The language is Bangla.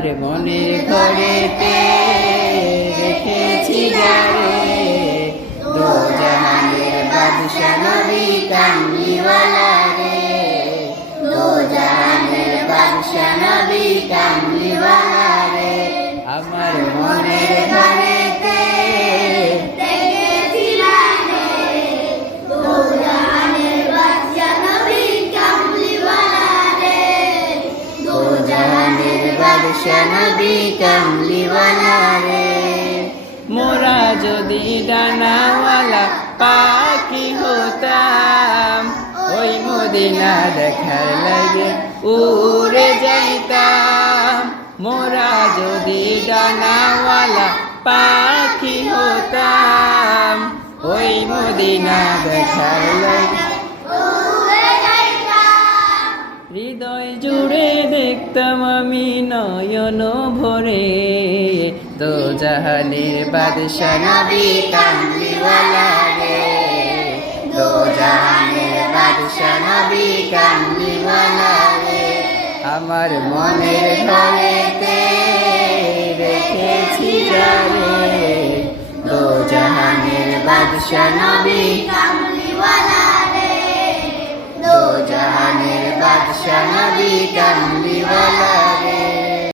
আমার মনের ঘরেতে রেখেছি যারে, দো জাহানের বাদশা নবী কামলিওয়ালা রে, দো জাহানের বাদশা নবী কামলিওয়ালা রে। আমার মনের ঘরেতে রেখেছি যারে, দো জাহানের বাদশা নবী কামলিওয়ালা রে, দো জাহানের বাদশা নবী কামলিওয়ালা রে। মোরা যদি ডানাওয়ালা পাখি হতাম, ওই মদিনা দেখার লাগে উড়ে যাইতাম। মোরা যদি ডানাওয়ালা পাখি হতাম, ওই মদিনা দেখার লাগে হৃদয় জুড়ে দেখতাম আমি নয়ন ভরে, দো জাহানের বাদশা নবী কামলিওয়ালা রে, দো জাহানের বাদশা নবী কামলিওয়ালা রে। আমার মনের ঘরেতে রেখেছি যারে, দো জাহানের বাদশা নবী কামলিওয়ালা রে, দো জাহানের বাদশা নবী কামলিওয়ালা রে।